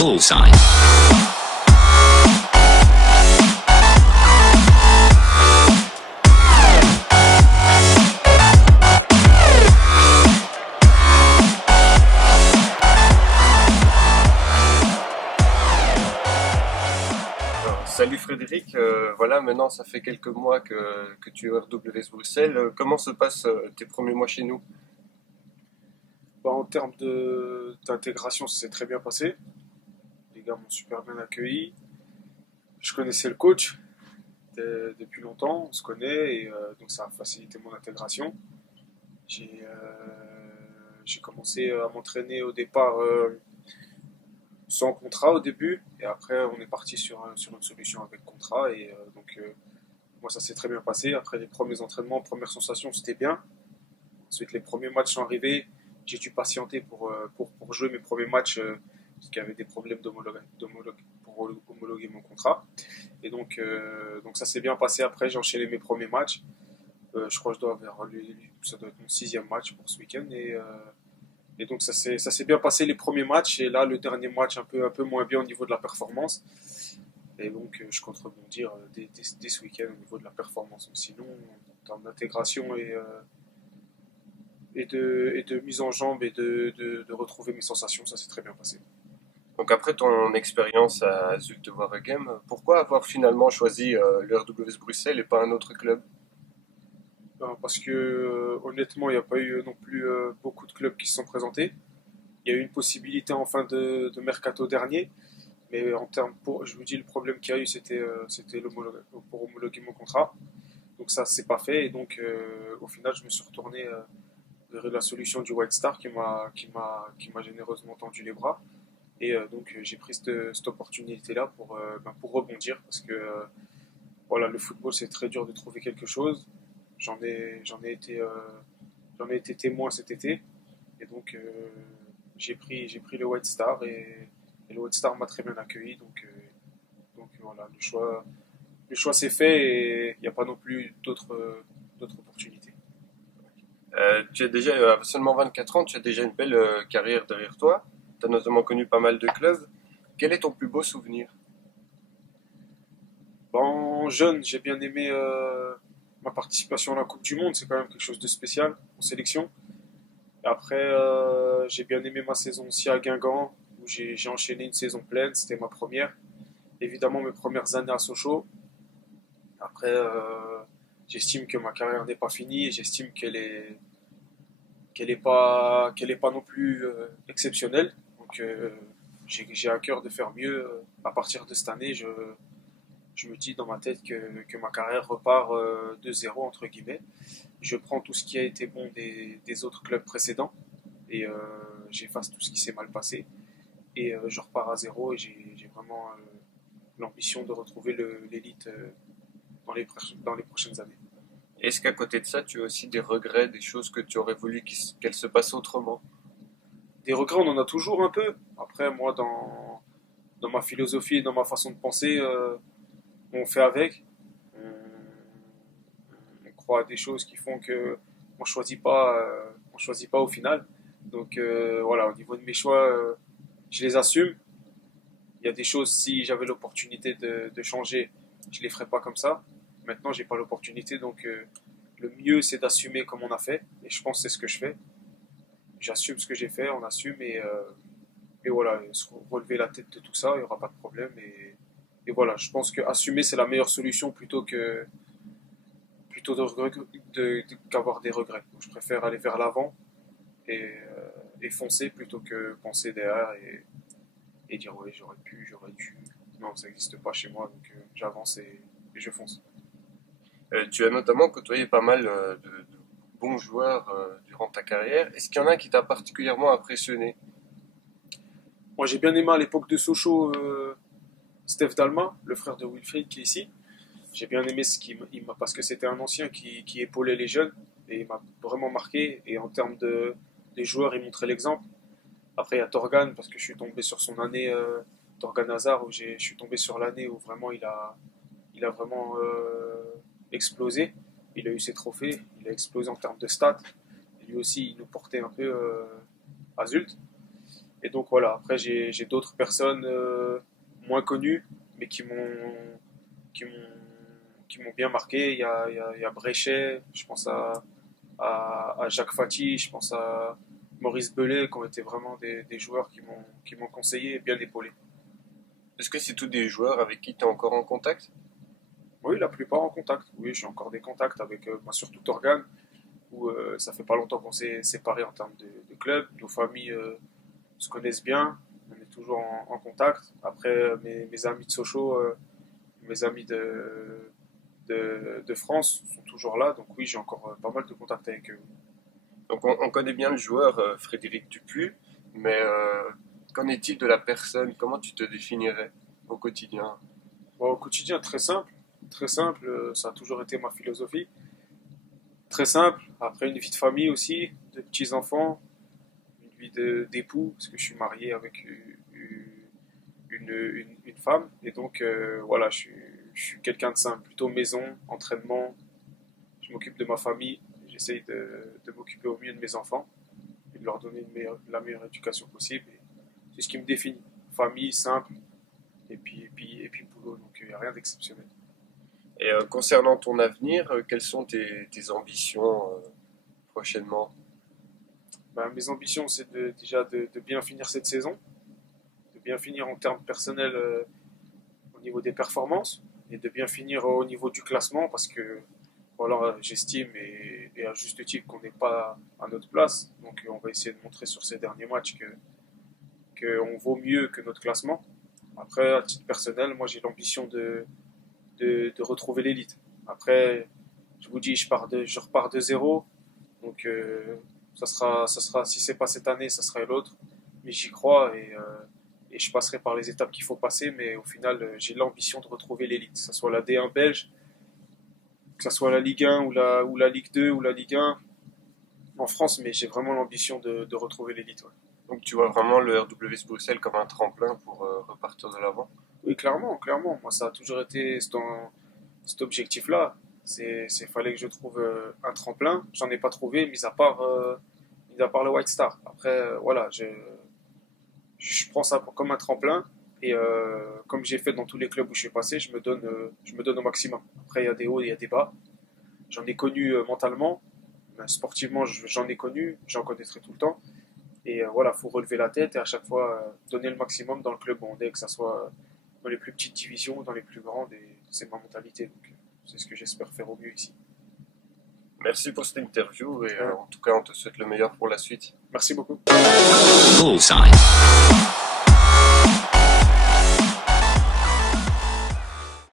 Bullseye. Salut Frédéric, voilà maintenant ça fait quelques mois que tu es au RWS Bruxelles. Comment se passent tes premiers mois chez nous? En termes d'intégration, ça s'est très bien passé. Les gars m'ont super bien accueilli. Je connaissais le coach depuis longtemps, on se connaît, et donc ça a facilité mon intégration. J'ai commencé à m'entraîner au départ sans contrat au début, et après on est parti sur une solution avec contrat, et moi ça s'est très bien passé. Après les premiers entraînements, premières sensations, c'était bien. Ensuite les premiers matchs sont arrivés, j'ai dû patienter pour jouer mes premiers matchs parce qu'il y avait des problèmes pour homologuer mon contrat. Et donc ça s'est bien passé. Après j'ai enchaîné mes premiers matchs. Je crois que ça doit être mon 6e match pour ce week-end, et donc ça s'est bien passé les premiers matchs, et là le dernier match un peu moins bien au niveau de la performance, et donc je compte rebondir dès ce week-end au niveau de la performance. Donc, sinon en termes d'intégration et de mise en jambe et de retrouver mes sensations, ça s'est très bien passé. Donc après ton expérience à Zulte Waregem, pourquoi avoir finalement choisi le RWS Bruxelles et pas un autre club? Parce que honnêtement, il n'y a pas eu non plus beaucoup de clubs qui se sont présentés. Il y a eu une possibilité en fin de mercato dernier, mais je vous dis, le problème qu'il y a eu, c'était pour homologuer mon contrat. Donc ça, c'est pas fait, et donc au final, je me suis retourné vers la solution du White Star qui m'a généreusement tendu les bras, et donc j'ai pris cette opportunité-là pour rebondir, parce que voilà, le football, c'est très dur de trouver quelque chose. J'en ai été témoin cet été, et donc j'ai pris le White Star, et le White Star m'a très bien accueilli, donc voilà, le choix s'est fait, et il n'y a pas non plus d'autres opportunités. Tu as déjà seulement 24 ans, tu as déjà une belle carrière derrière toi. Tu as notamment connu pas mal de clubs. Quel est ton plus beau souvenir? Jeune, j'ai bien aimé ma participation à la Coupe du Monde. C'est quand même quelque chose de spécial en sélection. Et après, j'ai bien aimé ma saison aussi à Guingamp, où j'ai enchaîné une saison pleine. C'était ma première. Évidemment, mes premières années à Sochaux. Après, j'estime que ma carrière n'est pas finie, et j'estime qu'elle est pas non plus exceptionnelle. Donc, j'ai à cœur de faire mieux. À partir de cette année, je me dis dans ma tête que ma carrière repart de zéro, entre guillemets. Je prends tout ce qui a été bon des autres clubs précédents, et j'efface tout ce qui s'est mal passé, et je repars à zéro, et j'ai vraiment l'ambition de retrouver l'élite dans les prochaines années. Est-ce qu'à côté de ça, tu as aussi des regrets, des choses que tu aurais voulu qu'elles se passent autrement? Des regrets, on en a toujours un peu. Après, moi, dans ma philosophie, dans ma façon de penser, on fait avec. On croit à des choses qui font que on choisit pas au final. Donc voilà, au niveau de mes choix, je les assume. Il y a des choses, si j'avais l'opportunité de changer, je les ferais pas comme ça. Maintenant, j'ai pas l'opportunité, donc le mieux c'est d'assumer comme on a fait, et je pense que c'est ce que je fais. J'assume ce que j'ai fait, on assume, et voilà, se relever la tête de tout ça, il n'y aura pas de problème, et voilà, je pense que assumer c'est la meilleure solution plutôt qu'avoir des regrets. Donc, je préfère aller vers l'avant, et foncer plutôt que penser derrière, et dire ouais, j'aurais pu, j'aurais dû. Non, ça n'existe pas chez moi, donc j'avance, et je fonce. Tu as notamment côtoyé pas mal de bons joueurs durant ta carrière. Est-ce qu'il y en a un qui t'a particulièrement impressionné? Moi, j'ai bien aimé à l'époque de Sochaux Steph Dalma, le frère de Wilfried qui est ici. J'ai bien aimé parce que c'était un ancien qui épaulait les jeunes, et il m'a vraiment marqué. Et en termes des joueurs, il montrait l'exemple. Après, il y a Torgan, parce que je suis tombé sur son année, Torgan Hazard, où je suis tombé sur l'année où vraiment il a vraiment explosé. Il a eu ses trophées, il a explosé en termes de stats. Et lui aussi, il nous portait un peu à Zult. Et donc voilà, après j'ai d'autres personnes moins connues, mais qui m'ont qui m'ont bien marqué. Il y a Bréchet, je pense à Jacques Fati, je pense à Maurice Belay, qui ont été vraiment des joueurs qui m'ont conseillé et bien épaulé. Est-ce que c'est tous des joueurs avec qui tu es encore en contact? Oui, la plupart en contact. Oui, j'ai encore des contacts avec, moi, surtout Torgan, où ça fait pas longtemps qu'on s'est séparés en termes de club. Nos familles se connaissent bien, on est toujours en contact. Après, mes amis de Sochaux, mes amis de France sont toujours là, donc oui, j'ai encore pas mal de contacts avec eux. Donc on connaît bien le joueur Frédéric Dupuis, mais qu'en est-il de la personne? Comment tu te définirais au quotidien? Bon, au quotidien, très simple, ça a toujours été ma philosophie. Très simple, après une vie de famille aussi, de petits-enfants, une vie d'époux, parce que je suis marié avec une femme, et donc voilà, je suis quelqu'un de simple, plutôt maison, entraînement, je m'occupe de ma famille, j'essaye de m'occuper au mieux de mes enfants, et de leur donner la meilleure éducation possible, et c'est ce qui me définit, famille, simple, et puis boulot, donc il n'y a rien d'exceptionnel. Et concernant ton avenir, quelles sont tes ambitions prochainement? Ben, mes ambitions, c'est déjà de bien finir cette saison, de bien finir en termes personnels au niveau des performances et de bien finir au niveau du classement parce que voilà, j'estime et à juste titre qu'on n'est pas à notre place. Donc on va essayer de montrer sur ces derniers matchs que on vaut mieux que notre classement. Après, à titre personnel, moi j'ai l'ambition de retrouver l'élite. Après, je vous dis, je repars de zéro. Donc ça sera, si c'est pas cette année, ça sera l'autre. Mais j'y crois et je passerai par les étapes qu'il faut passer. Mais au final, j'ai l'ambition de retrouver l'élite. Que ce soit la D1 belge, que ce soit la Ligue 1 ou la Ligue 2 ou la Ligue 1 en France. Mais j'ai vraiment l'ambition de retrouver l'élite. Ouais. Donc tu vois vraiment le RWS Bruxelles comme un tremplin pour repartir de l'avant? Oui, clairement, clairement. Moi, ça a toujours été cet objectif-là. Fallait que je trouve un tremplin. J'en ai pas trouvé, mis à part le White Star. Après, voilà, je prends ça comme un tremplin. Et comme j'ai fait dans tous les clubs où je suis passé, je me donne au maximum. Après, il y a des hauts et il y a des bas. J'en ai connu mentalement. Sportivement, j'en ai connu. J'en connaîtrai tout le temps. Et voilà, faut relever la tête et à chaque fois donner le maximum dans le club où on est, que ce soit dans les plus petites divisions ou dans les plus grandes. Et c'est ma mentalité. Donc, c'est ce que j'espère faire au mieux ici. Merci pour cette interview et en tout cas on te souhaite le meilleur pour la suite. Merci beaucoup. Bullseye.